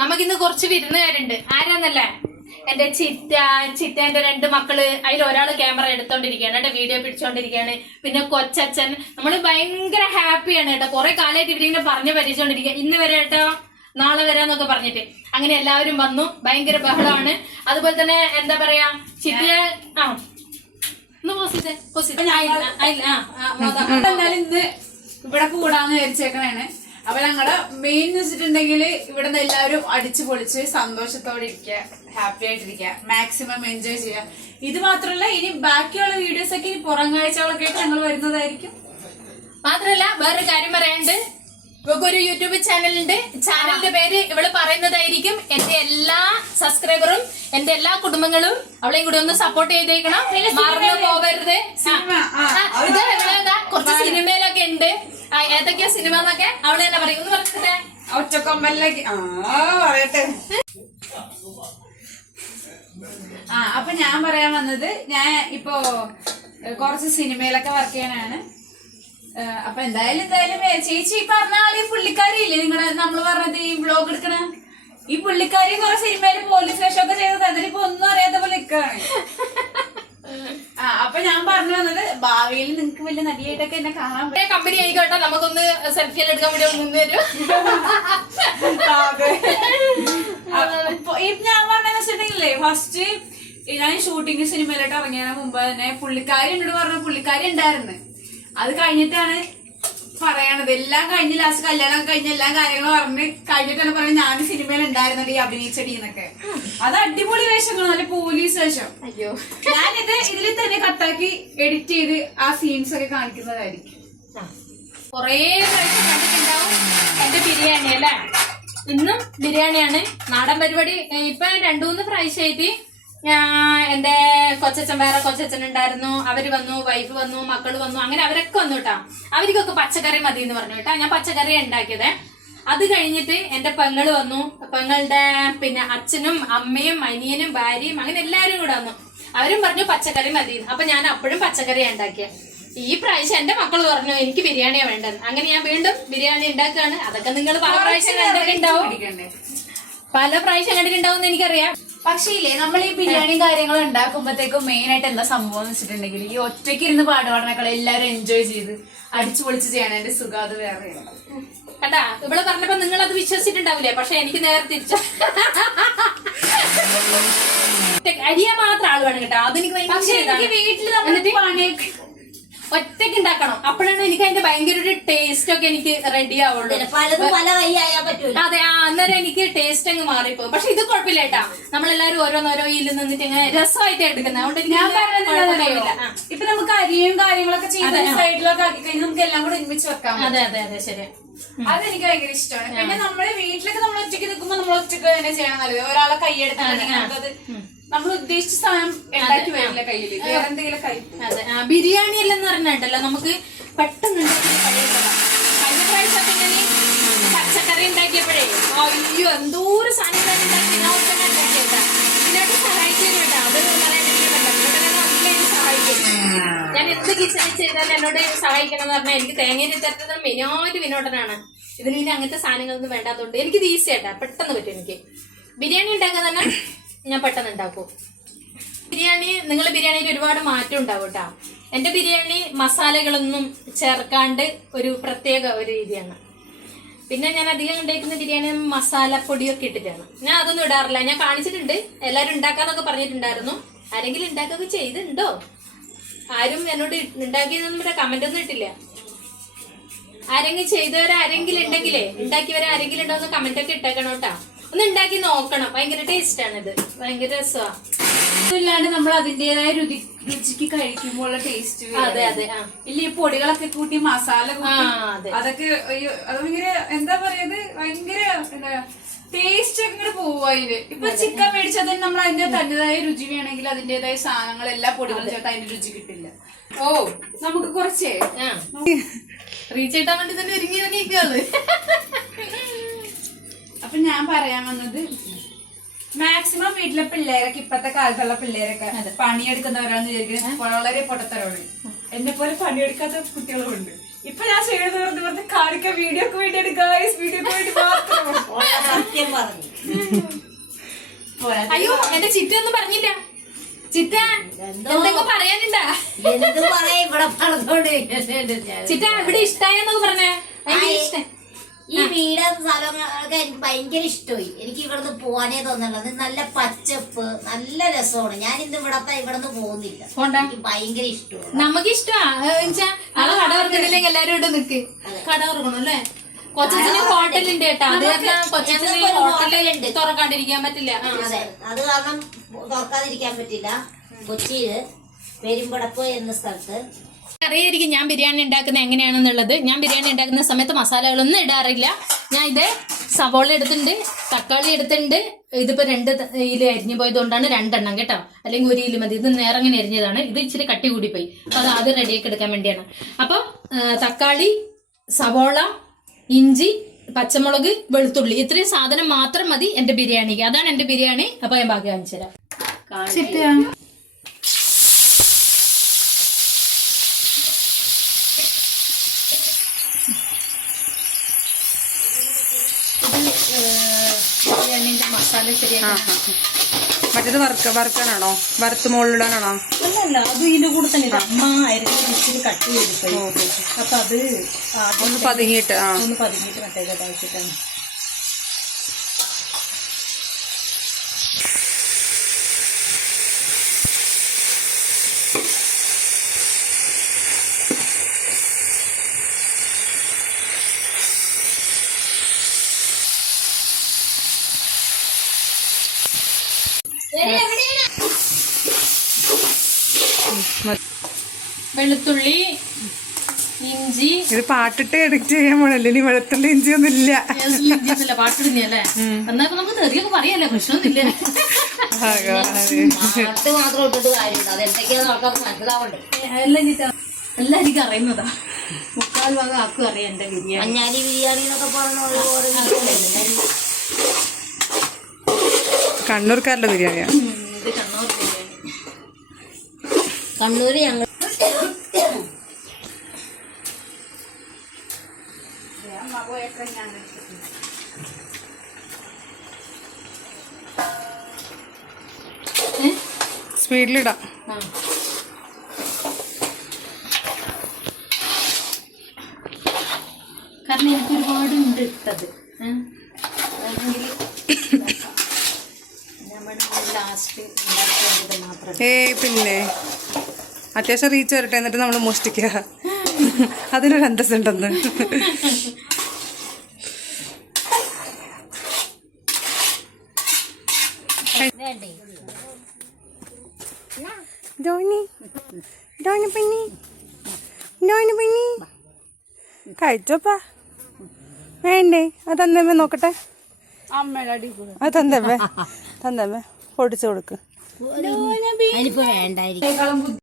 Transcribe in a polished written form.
നമുക്കിന്ന് കുറച്ച് വിരുന്നുകാരുണ്ട്. ആരാന്നല്ലേ? എന്റെ ചിറ്റേന്റെ 2 മക്കള്. അതിൽ ഒരാള് ക്യാമറ എടുത്തോണ്ടിരിക്കുകയാണ് കേട്ടോ, വീഡിയോ പിടിച്ചോണ്ടിരിക്കുകയാണ്. പിന്നെ കൊച്ചച്ഛൻ. നമ്മള് ഭയങ്കര ഹാപ്പിയാണ് കേട്ടോ. കുറെ കാലമായിട്ട് ഇവരിങ്ങനെ പറഞ്ഞു പരിചയച്ചോണ്ടിരിക്കുക. ഇന്ന് വരെ കേട്ടോ, നാളെ വരാന്നൊക്കെ പറഞ്ഞിട്ട്. അങ്ങനെ എല്ലാവരും വന്നു. ഭയങ്കര ബഹളമാണ്. അതുപോലെ തന്നെ എന്താ പറയാ, ചിറ്റ ഇന്ന് ഇവിടെ കൂടാന്ന് വിചാരിച്ചേക്കണേണ്. അപ്പൊ ഞങ്ങള് മെയിൻ എന്ന് വെച്ചിട്ടുണ്ടെങ്കിൽ ഇവിടെ നിന്ന് എല്ലാവരും അടിച്ചു പൊളിച്ച് സന്തോഷത്തോടെ ഇരിക്കുക, ഹാപ്പി ആയിട്ടിരിക്കുക, മാക്സിമം എൻജോയ് ചെയ്യുക. ഇത് മാത്രമല്ല, ഇനി ബാക്കിയുള്ള വീഡിയോസ് ഒക്കെ ഇനി പുറം കാഴ്ചകളൊക്കെ ആയിട്ട് ഞങ്ങൾ വരുന്നതായിരിക്കും. മാത്രല്ല വേറൊരു കാര്യം പറയാനുണ്ട്. ഇവക്കൊരു യൂട്യൂബ് ചാനലുണ്ട്. ചാനലിന്റെ പേര് ഇവള് പറയുന്നതായിരിക്കും. എന്റെ എല്ലാ സബ്സ്ക്രൈബറും എന്റെ എല്ലാ കുടുംബങ്ങളും അവളെയും കൂടി ഒന്ന് സപ്പോർട്ട് ചെയ്തേക്കണം, മറന്നു പോവരുത്. കുറച്ച് സിനിമയിലൊക്കെ ഉണ്ട്. ഏതൊക്കെയാ സിനിമ എന്നൊക്കെ അവള് തന്നെ പറയും. ഒന്ന് പറഞ്ഞിട്ടേ ഒറ്റക്കൊമ്പലിലേക്ക് പറയട്ടെ. അപ്പൊ ഞാൻ പറയാൻ വന്നത്, ഞാൻ ഇപ്പോ കുറച്ച് സിനിമയിലൊക്കെ വർക്ക് ചെയ്യാനാണ്. അപ്പൊ എന്തായാലും ചേച്ചി പറഞ്ഞ ആള് ഈ പുള്ളിക്കാരി ഇല്ലേ, നിങ്ങളെ നമ്മള് പറഞ്ഞത് ഈ വ്ലോഗ് എടുക്കണ ഈ പുള്ളിക്കാരി കുറെ സിനിമയില് പോലീസ് വേഷമൊക്കെ ചെയ്തത്, അതിലിപ്പോ ഒന്നും അറിയാത്ത പോലെ നിൽക്കാണ്. അപ്പൊ ഞാൻ പറഞ്ഞു വന്നത്, ഭാവിയിൽ നിങ്ങക്ക് വലിയ നടിയായിട്ടൊക്കെ എന്നെ കാണാൻ പറ്റും. കമ്പനി ആയിക്കോട്ടെ, നമുക്കൊന്ന് സെൽഫി എടുക്കാൻ വേണ്ടി നിന്ന് തരും. ഞാൻ പറഞ്ഞെന്ന് വെച്ചിട്ടുണ്ടെങ്കിലേ, ഫസ്റ്റ് ഞാൻ ഷൂട്ടിങ് സിനിമയിലോട്ട് ഇറങ്ങിയതിന് മുമ്പ് തന്നെ പുള്ളിക്കാരി എന്നോട് പറഞ്ഞു, പുള്ളിക്കാരി ഉണ്ടായിരുന്നു. അത് കഴിഞ്ഞിട്ടാണ് പറയണത്. എല്ലാം കഴിഞ്ഞ് ലാസ്റ്റ് കല്യാണം കഴിഞ്ഞ എല്ലാ കാര്യങ്ങളും പറഞ്ഞ് കഴിഞ്ഞിട്ടാണ് പറയുന്നത്, ഞാൻ സിനിമയിൽ ഉണ്ടായിരുന്നത് ഈ അഭിനയിച്ചടി എന്നൊക്കെ. അത് അടിപൊളി വേഷങ്ങൾ, നല്ല പോലീസ് വേഷം. അയ്യോ, ഞാനിത് ഇതിൽ തന്നെ കട്ടാക്കി എഡിറ്റ് ചെയ്ത് ആ സീൻസ് ഒക്കെ കാണിക്കുന്നതായിരിക്കും. കൊറേ പ്രാവശ്യം കണ്ടിട്ടുണ്ടാവും എന്റെ ബിരിയാണി അല്ലേ. ഇന്നും ബിരിയാണിയാണ്, നാടൻ പരിപാടി. ഇപ്പൊ 2-3 പ്രാവശ്യമായിട്ട് എന്റെ കൊച്ചച്ഛൻ, വേറെ കൊച്ചച്ഛൻ ഉണ്ടായിരുന്നു. അവര് വന്നു, വൈഫ് വന്നു, മക്കള് വന്നു. അങ്ങനെ അവരൊക്കെ വന്നു കേട്ടാ. അവർക്കൊക്കെ പച്ചക്കറി മതി എന്ന് പറഞ്ഞു കേട്ടാ. ഞാൻ പച്ചക്കറി ഉണ്ടാക്കിയത്. അത് കഴിഞ്ഞിട്ട് എന്റെ പെങ്ങള് വന്നു. പെങ്ങളുടെ പിന്നെ അച്ഛനും അമ്മയും അനിയനും ഭാര്യയും അങ്ങനെ എല്ലാരും കൂടെ വന്നു. അവരും പറഞ്ഞു പച്ചക്കറി മതി. അപ്പൊ ഞാൻ അപ്പോഴും പച്ചക്കറിയാണ് ഉണ്ടാക്കിയത്. ഈ പ്രാവശ്യം എന്റെ മക്കള് പറഞ്ഞു എനിക്ക് ബിരിയാണിയാ വേണ്ടത്. അങ്ങനെ ഞാൻ വീണ്ടും ബിരിയാണി ഉണ്ടാക്കുകയാണ്. അതൊക്കെ നിങ്ങൾ പല പ്രാവശ്യം കണ്ടിട്ടുണ്ടാവും, കണ്ടിട്ടുണ്ടാവും എനിക്കറിയാം. പക്ഷേ ഇല്ലേ, നമ്മൾ ഈ ബിരിയാണിയും കാര്യങ്ങളും ഉണ്ടാക്കുമ്പോഴത്തേക്കും മെയിൻ ആയിട്ട് എന്താ സംഭവം എന്ന് വെച്ചിട്ടുണ്ടെങ്കിൽ, ഈ ഒറ്റയ്ക്ക് ഇരുന്ന് പാടുപാടിനേക്കാൾ എല്ലാവരും എൻജോയ് ചെയ്ത് അടിച്ചു പൊളിച്ച് ചെയ്യണതിന്റെ സുഖം അത് വേറെ. കേട്ടാ, ഇവിടെ പറഞ്ഞപ്പോ നിങ്ങൾ അത് വിശ്വസിച്ചിട്ടുണ്ടാവില്ലേ? പക്ഷെ എനിക്ക് നേരെ തിരിച്ച അരിയ മാത്രം ആള് വേണം കേട്ടോ. അതെനിക്ക് വീട്ടിൽ നമ്മൾ ഒറ്റയ്ക്ക് ഉണ്ടാക്കണം. അപ്പോഴാണ് എനിക്ക് അതിന്റെ ഭയങ്കര ഒരു ടേസ്റ്റ് ഒക്കെ എനിക്ക് റെഡി ആവുള്ളൂ. അതെ, അന്നേരം എനിക്ക് ടേസ്റ്റ് അങ്ങ് മാറിപ്പോ. പക്ഷെ ഇത് കുഴപ്പമില്ല കേട്ടാ, നമ്മളെല്ലാരും ഓരോന്നോരോ ഇതിൽ നിന്നിട്ട് ഇങ്ങനെ രസമായിട്ട് എടുക്കുന്നത്. അതുകൊണ്ട് ഞാൻ പറഞ്ഞില്ല, ഇപ്പൊ നമുക്ക് അരിയും കാര്യങ്ങളൊക്കെ ചെയ്ത് സൈഡിലൊക്കെ ആക്കി കഴിഞ്ഞാൽ നമുക്ക് എല്ലാം കൂടെ ഒരുമിച്ച് വെക്കാം. അതെ അതെ അതെ, ശരി. അതെനിക്ക് ഭയങ്കര ഇഷ്ടമാണ്. പിന്നെ നമ്മള് വീട്ടിലൊക്കെ നമ്മൾ ഒറ്റയ്ക്ക് നിൽക്കുമ്പോ നമ്മൾ ഒറ്റയ്ക്ക് തന്നെ ചെയ്യണം. നല്ലത് ഒരാളെ കൈയെടുത്താണെങ്കിൽ നമുക്കത് നമ്മൾ ഉദ്ദേശിച്ച സാധനം ഉണ്ടാക്കി വരില്ല കയ്യില്, വേറെ എന്തെങ്കിലും കൈ. അതെ, ബിരിയാണി അല്ലെന്ന് പറഞ്ഞിട്ടല്ലോ, നമുക്ക് പെട്ടെന്ന് ഉണ്ടാക്കി കഴിയുന്നതാണ്. കഴിഞ്ഞ പ്രാവശ്യമൊക്കെ പച്ചക്കറി ഉണ്ടാക്കിയപ്പോഴേ അയ്യോ എന്തോരം സാധനം ഉണ്ടാക്കിയതാ. ഇതിനായിട്ട് സഹായിക്കുന്നുണ്ട്. അത് സഹായിക്കും. ഞാൻ എന്ത് കിച്ചണിൽ ചെയ്താലും എന്നോട് സഹായിക്കണം എന്ന് പറഞ്ഞാൽ, എനിക്ക് തേങ്ങ തരത്തിൽ മെയിനായിട്ട് വിനോദനാണ്. ഇതിന് പിന്നെ അങ്ങനത്തെ സാധനങ്ങളൊന്നും വേണ്ടാത്തതുകൊണ്ട് എനിക്കിത് ഈസി ആയിട്ടാ, പെട്ടെന്ന് പറ്റും. എനിക്ക് ബിരിയാണി ഉണ്ടാക്കാൻ തന്നെ ഞാൻ പെട്ടെന്ന് ഉണ്ടാക്കും. ബിരിയാണി, നിങ്ങൾ ബിരിയാണിയിൽ ഒരുപാട് മാറ്റം ഉണ്ടാവും കേട്ടോ. എന്റെ ബിരിയാണി മസാലകളൊന്നും ചേർക്കാണ്ട് ഒരു പ്രത്യേക ഒരു രീതിയാണ്. പിന്നെ ഞാൻ അധികം ഉണ്ടാക്കുന്ന ബിരിയാണി മസാലപ്പൊടിയൊക്കെ ഇട്ടിട്ടാണ്. ഞാൻ അതൊന്നും ഇടാറില്ല. ഞാൻ കാണിച്ചിട്ടുണ്ട്, എല്ലാരും ഉണ്ടാക്കാന്നൊക്കെ പറഞ്ഞിട്ടുണ്ടായിരുന്നു. ആരെങ്കിലും ഉണ്ടാക്കുകയൊക്കെ ചെയ്തിട്ടുണ്ടോ? ആരും എന്നോട് ഉണ്ടാക്കിയതൊന്നും ഇവിടെ കമന്റ് ഒന്നും ഇട്ടില്ല. ആരെങ്കിലും ചെയ്തവരാരെങ്കിലും ഉണ്ടെങ്കിലേ, ഉണ്ടാക്കിയവരാരെങ്കിലും ഉണ്ടോ എന്ന് കമന്റ് ഒക്കെ ഇട്ടേക്കണം കേട്ടോ. ഒന്ന് ഉണ്ടാക്കി നോക്കണം, ഭയങ്കര ടേസ്റ്റ് ആണ് ഇത്, ഭയങ്കര രസമാണ്. ഇല്ലാണ്ട് നമ്മൾ അതിന്റേതായ രുചിക്ക് കഴിക്കുമ്പോൾ ടേസ്റ്റ്. അതെ അതെ. ഇല്ല, ഈ പൊടികളൊക്കെ കൂട്ടി മസാല അതൊക്കെ അത് ഭയങ്കര എന്താ പറയുന്നത്, ഭയങ്കര ടേസ്റ്റ് ഒക്കെ ഇങ്ങനെ പോവുക അതില്. ഇപ്പൊ ചിക്കൻ മേടിച്ചാൽ തന്നെ നമ്മൾ അതിന്റെ തന്റേതായ രുചി വേണമെങ്കിൽ അതിന്റേതായ സാധനങ്ങൾ എല്ലാ പൊടികളും ചേട്ടാ അതിന്റെ രുചി കിട്ടില്ല. ഓ, നമുക്ക് കുറച്ചേ റീച്ച് കിട്ടാൻ വേണ്ടി തന്നെ ഒരുങ്ങി ഇറങ്ങിയിരിക്കുകയാണ്. അപ്പൊ ഞാൻ പറയാൻ വന്നത്, മാക്സിമം വീട്ടിലെ പിള്ളേരൊക്കെ, ഇപ്പത്തെ കാലത്തുള്ള പിള്ളേരൊക്കെ പണിയെടുക്കുന്നവരാണെന്ന് വിചാരിക്കുന്നത് വളരെ പൊട്ടത്തരമാണ്. എന്നെ പോലെ പണിയെടുക്കാത്ത കുട്ടികളും ഉണ്ട്. ഇപ്പൊ ഞാൻ ചെയ്യണത് വെറുതെ കാണിക്ക വീഡിയോക്ക് വേണ്ടിയാണ് ഗായ്സ്, വീഡിയോക്ക് വേണ്ടി മാത്രം. സത്യം പറഞ്ഞു. അയ്യോ എന്റെ ചിറ്റ ഒന്നും പറഞ്ഞില്ല. ചിറ്റ എന്തൊക്കെ പറയാനുണ്ടാ? എന്ത് പറയാ ഇവിടെ പറഞ്ഞോണ്ടിരിക്കുന്നത്. ചിറ്റ ഇവിടെ ഇഷ്ടായെന്നൊക്കെ പറഞ്ഞേ. ഈ വീടും സ്ഥലങ്ങളൊക്കെ എനിക്ക് ഭയങ്കര ഇഷ്ടമായി. എനിക്ക് ഇവിടുന്ന് പോവാനേ തോന്നുന്നില്ല. നല്ല പച്ചപ്പ്, നല്ല രസമാണ്. ഞാൻ ഇന്ന് ഇവിടുന്ന് പോകുന്നില്ല. എനിക്ക് ഭയങ്കര ഇഷ്ടമാണ്. നമുക്ക് ഇഷ്ടമാ നാളെ കട തുറക്കണില്ലെങ്കിൽ എല്ലാരും ഇവിടെ നിക്ക്. കട തുറക്കണം അല്ലേ? കൊച്ചിന് ഹോട്ടലുണ്ട് കേട്ടോ. അത് കാരണം കൊച്ചിന് ഹോട്ടലുണ്ട്, തുറക്കാണ്ടിരിക്കാൻ പറ്റില്ല. അതെ, അത് കാരണം തുറക്കാതിരിക്കാൻ പറ്റില്ല. കൊച്ചിയില് പെരുമ്പടപ്പ് എന്ന സ്ഥലത്ത് അറിയായിരിക്കും ഞാൻ ബിരിയാണി ഉണ്ടാക്കുന്നത് എങ്ങനെയാണെന്നുള്ളത്. ഞാൻ ബിരിയാണി ഉണ്ടാക്കുന്ന സമയത്ത് മസാലകളൊന്നും ഇടാറില്ല. ഞാൻ ഇത് സവോള എടുത്തിട്ടുണ്ട്, തക്കാളി എടുത്തിട്ടുണ്ട്. ഇതിപ്പോ 2 ഇല അരിഞ്ഞു പോയതുകൊണ്ടാണ് 2 എണ്ണം കേട്ടോ, അല്ലെങ്കിൽ 1 ഇല മതി. ഇത് നേരങ്ങനെ അരിഞ്ഞതാണ്. ഇത് ഇച്ചിരി കട്ടി കൂടി പോയി, അപ്പൊ അത് ആദ്യം റെഡിയാക്കി എടുക്കാൻ വേണ്ടിയാണ്. അപ്പൊ തക്കാളി, സവോള, ഇഞ്ചി, പച്ചമുളക്, വെളുത്തുള്ളി, ഇത്രയും സാധനം മാത്രം മതി എന്റെ ബിരിയാണിക്ക്. അതാണ് എന്റെ ബിരിയാണി. അപ്പൊ ഞാൻ ബാക്കി കാണിച്ചു തരാം. ബിരിയാണിന്റെ മസാല ശരിയാക്കി. മറ്റേത് വറുക്കാനാണോ? വറുത്ത് മുകളിലിടാനാണോ? അല്ലല്ല, അത് ഇതിന്റെ കൂടെ തന്നെ അമ്മ അരിഞ്ഞ് ഇച്ചിരി കട്ട് ചെയ്തിട്ട് അപ്പൊ അത് ഒന്ന് പതുങ്ങിയിട്ട് ഒന്ന് പതുങ്ങിയിട്ട് മറ്റേത് ആവശ്യത്താണ്. വെളുത്തുള്ളി, ഇഞ്ചി. ഇത് പാട്ടിട്ട് എഡിറ്റ് ചെയ്യാൻ പോണല്ലേ? ഇനി വെളുത്തുള്ളി ഇഞ്ചി ഒന്നും ഇല്ല. ഇഞ്ചിയൊന്നുമില്ല, പാട്ടിടുന്നല്ലേ? എന്നാ നമുക്ക് തെറിയൊക്കെ പറയാല്ലേ, പ്രശ്നമൊന്നുമില്ല. പാട്ട് മാത്രം ഇട്ടിട്ട് കാര്യമുണ്ട്. അത് എന്തൊക്കെയാന്ന് ആൾക്കാർക്ക് മനസ്സിലാവണ്ടേ? എല്ലാം എനിക്ക് അറിയുന്നതാ. 3/4 ഭാഗം ആക്കും അറിയാം എന്റെ ബിരിയാണി. മഞ്ഞാലി ബിരിയാണി എന്നൊക്കെ പറഞ്ഞ കണ്ണൂർക്കാരുടെ ബിരിയാണിയാ. ഇത് കണ്ണൂർ ബിരിയാണി. കണ്ണൂര് ഞങ്ങൾ സ്പീഡിലിടാം. കാരണം എനിക്ക് ഒരുപാടുണ്ട് ഇട്ടത്. ലാസ്റ്റ് ഉണ്ടാക്കിയത് മാത്രം. പിന്നെ അത്യാവശ്യം റീച്ച് വരട്ടെ, എന്നിട്ട് നമ്മൾ മോഷ്ടിക്കുക. അതിനൊരു അന്തസ്സുണ്ടെന്ന്. കഴിച്ചോപ്പാ വേണ്ടേ? അത് തന്നമ്മ നോക്കട്ടെ. അത് തന്നമ്മ പൊടിച്ചു കൊടുക്ക്. അതിനിപ്പോ വേണ്ടായിരിക്കും.